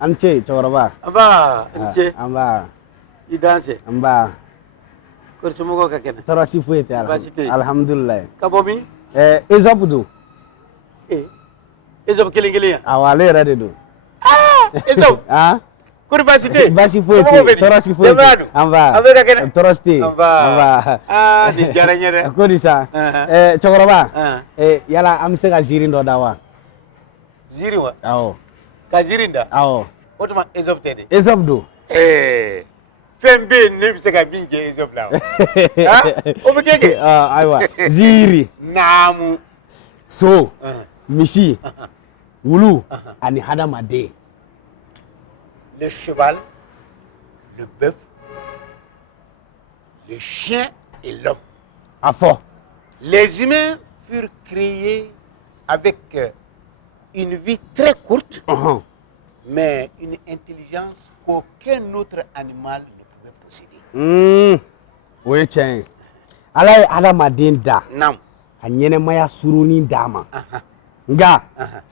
Anche, Choraba. Aba, Anche. Amba. I danse. Amba. Korsumogo ka kene. Torasi fuete, alhamdulillah. Kabomi? Ezopudu. Ezob kilingilia. Awale redo. Ezob. Ah? Kuribasite. Basi fuete, torasi fuete. Amba. Abe ka kene. Torasti. Amba. Ni jaranyere. Kodisa. Choraba. Yala amse ka jiri ndo dawa. Jiri wa? Awo. Ka jiri nda? Awo. Otuma Ezob tede. Ezob do. Fembe ne bisa ka binje Ezob la. Ha? O bikeke? Aywa. Ziri. Namu. So. Misi. Wulu. Ani hadamade. Le cheval, le bœuf, le chien et l'homme. À fort. Les humains furent créés avec une vie très courte, mais une intelligence qu'aucun autre animal ne pouvait posséder. Oui, tiens. Alay adamaden da. Nam. A ɲɛnɛmaya suruni d'a ma. Nga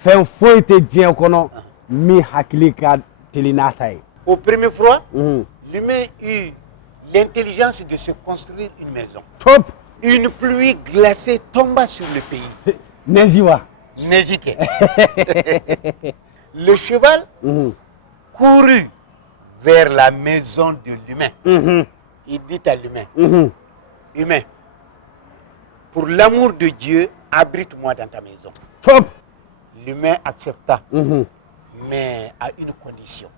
fɛn foyi tɛ diɲɛ kɔnɔ min hakili ka teli n'a ta ye. Au premier froid, l'humain eut l'intelligence de se construire une maison. Top. Une pluie glacée tomba sur le pays. Neziwa. Nezike. Le cheval courut vers la maison de l'humain. Il dit à l'humain, humain, pour l'amour de Dieu, abrite-moi dans ta maison. Top. L'humain accepta, mais à une condition.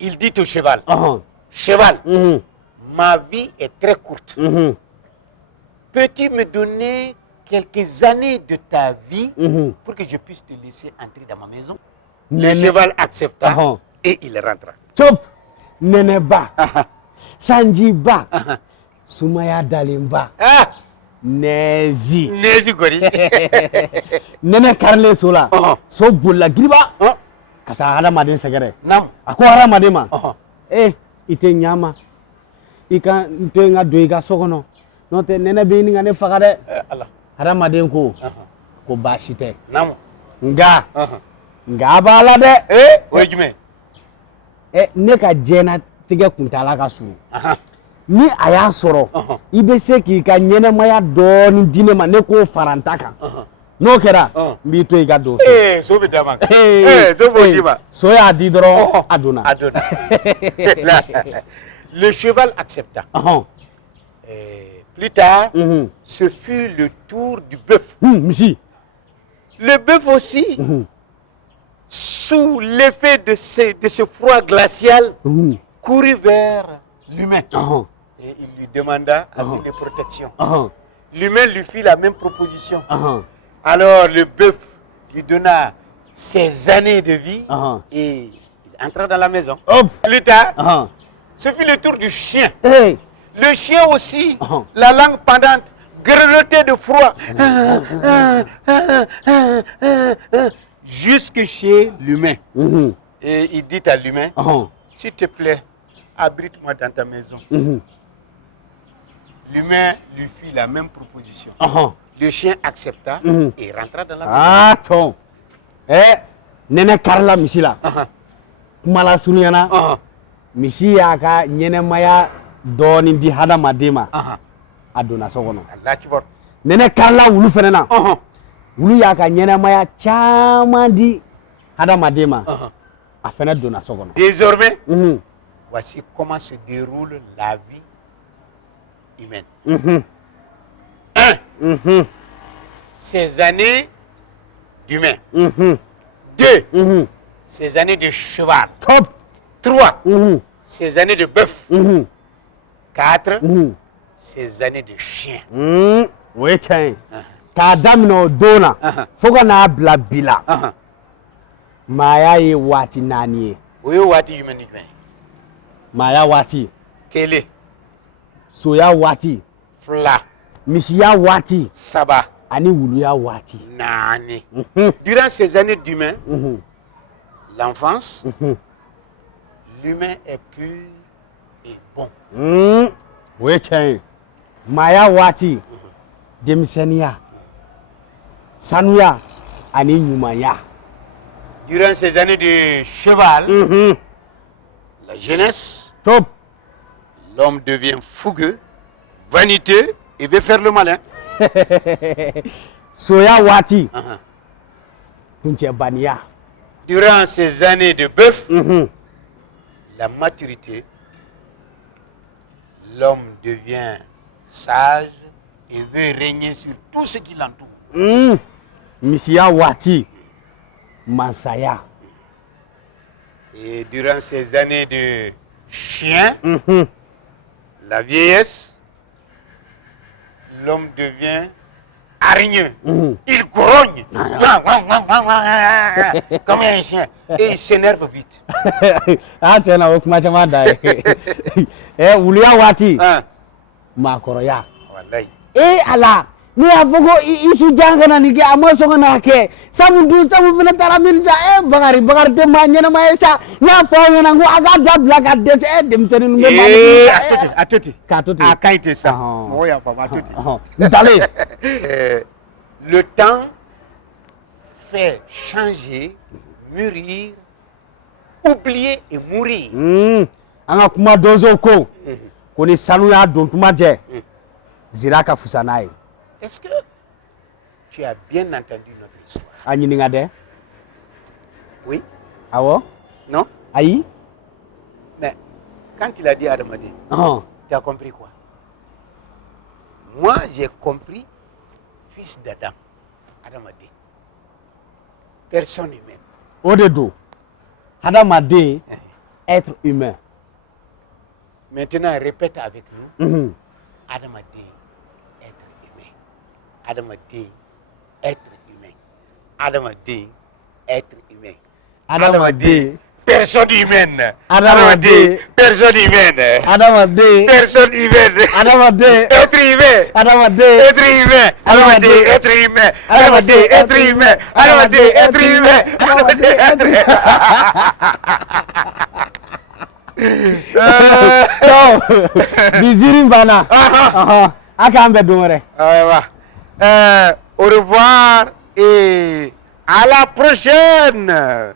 Il dit au cheval, cheval, ma vie est très courte. Peux-tu me donner quelques années de ta vie pour que je puisse te laisser entrer dans ma maison? Le cheval accepta et il rentra. Top. Neneba. Sanjiba. Sumaya Dalimba. Nezi. Nezi gori. Nene Karle Sola. So bulla griba. Kata hadamaden sɛgɛrɛ. Nam. A ko hadamaden ma. I tɛ ɲama. I ka n to yen ka don I ka so kɔnɔ. N'o tɛ nɛnɛ bɛ ɲini ka ne faga dɛ. Hadamaden ko ko baasi tɛ. Nam. Nga a b'a la dɛ. O ye jumɛn? Ne ka diɲɛlatigɛ kuntala ka surun. Ni a y'a sɔrɔ I bɛ se k'i ka ɲɛnɛmaya dɔɔni di ne ma ne k'o fara n ta kan. N'o kɛra n b'i to I ka don so. So bɛ d'a ma. So b'o d'i ma. So y'a di dɔrɔn a donna. A donna. Le cheval accepta. Plus tard, ce fut le tour du bœuf. Misi. Le bœuf aussi, sous l'effet de ce froid glacial, courut vers l'humain. Et il lui demanda asile et protection. L'humain lui fit la même proposition. Alors le bœuf lui donna ses années de vie et il entra dans la maison. Plus tard, ce fut le tour du chien. Le chien aussi, la langue pendante, grelottait de froid. Jusque chez l'humain. Et il dit à l'humain, s'il te plaît, abrite-moi dans ta maison. L'humain lui fit la même proposition. Le chien accepta et rentra dans la maison. Attends. Nene Karla misi la. Kumala surunyana. Misi y'a ka ɲɛnɛmaya dɔɔni di hadamaden ma. A donna so kɔnɔ. Nene Karla wulu fɛnɛ na. Wulu y'a ka ɲɛnɛmaya caman di hadamaden ma. A fɛnɛ donna so kɔnɔ. Désormais, voici comment se déroule la vie humaine. 1. Ces années d'humain. 2. Ces années de cheval. 3. Ces années de bœuf. 4. Ces années de chien. Oui, tiens. K'a daminɛ o don na fo ka n'a bila bi la maaya ye waati 4 ye. O ye waati jumɛn ni jumɛn ye? Maaya waati. 1. Soya waati. 2. Misiya waati. 3. Ani wuluya waati. 4. Durant ces années d'humain, l'enfance, l'humain est pur et bon. O ye tiɲɛ ye. Maaya waati. Denmisɛnniya. Sanuya ani ɲumanya. Durant ces années de cheval, la jeunesse, Top. l'homme devient fougueux, vaniteux et veut faire le malin. Soya wati. Kunche baniya. Durant ces années de bœuf, la maturité, l'homme devient sage et veut régner sur tout ce qui l'entoure. Misiya wati. Mansaya. Et durant ces années de chien, la vieillesse, l'homme devient hargneux. Il grogne comme un chien et il s'énerve vite. Ah, tena okuma chama da. Wuliya wati. Makoroya. Wallahi. Ala. Ni afogo isu jangana ni ke amoso ngana ke samu fina taramin sa bagari te manyana maesa na fawo na ngo aga dabla ka des dem senin me mani atoti akaite ça moya papa atoti dale. Le temps fait changer, mûrir, oublier et mourir. Anga kuma dozo ko ni sanu ya don tuma je zira ka fusanaye. Est-ce que tu as bien entendu notre histoire? Anyiningade? Oui. Awo? Non? Aïe? Mais quand il a dit Adamadi, tu as compris quoi? Moi, j'ai compris fils d'Adam. Adamadi. Personne humaine. Odedo. Adamadi, être humain. Maintenant, répète avec nous. Adamadi. Adamadi, être humain. Adamadi, être humain. Adamadi, personne humaine. Adamadi, personne humaine. Adamadi, personne humaine. Adamadi, être humain. Adamadi, être humain. Adamadi, être humain. Adamadi, être humain. Adamadi, être humain. Adamadi, être humain. Bizirin bana. Akambe domore. Au revoir et à la prochaine.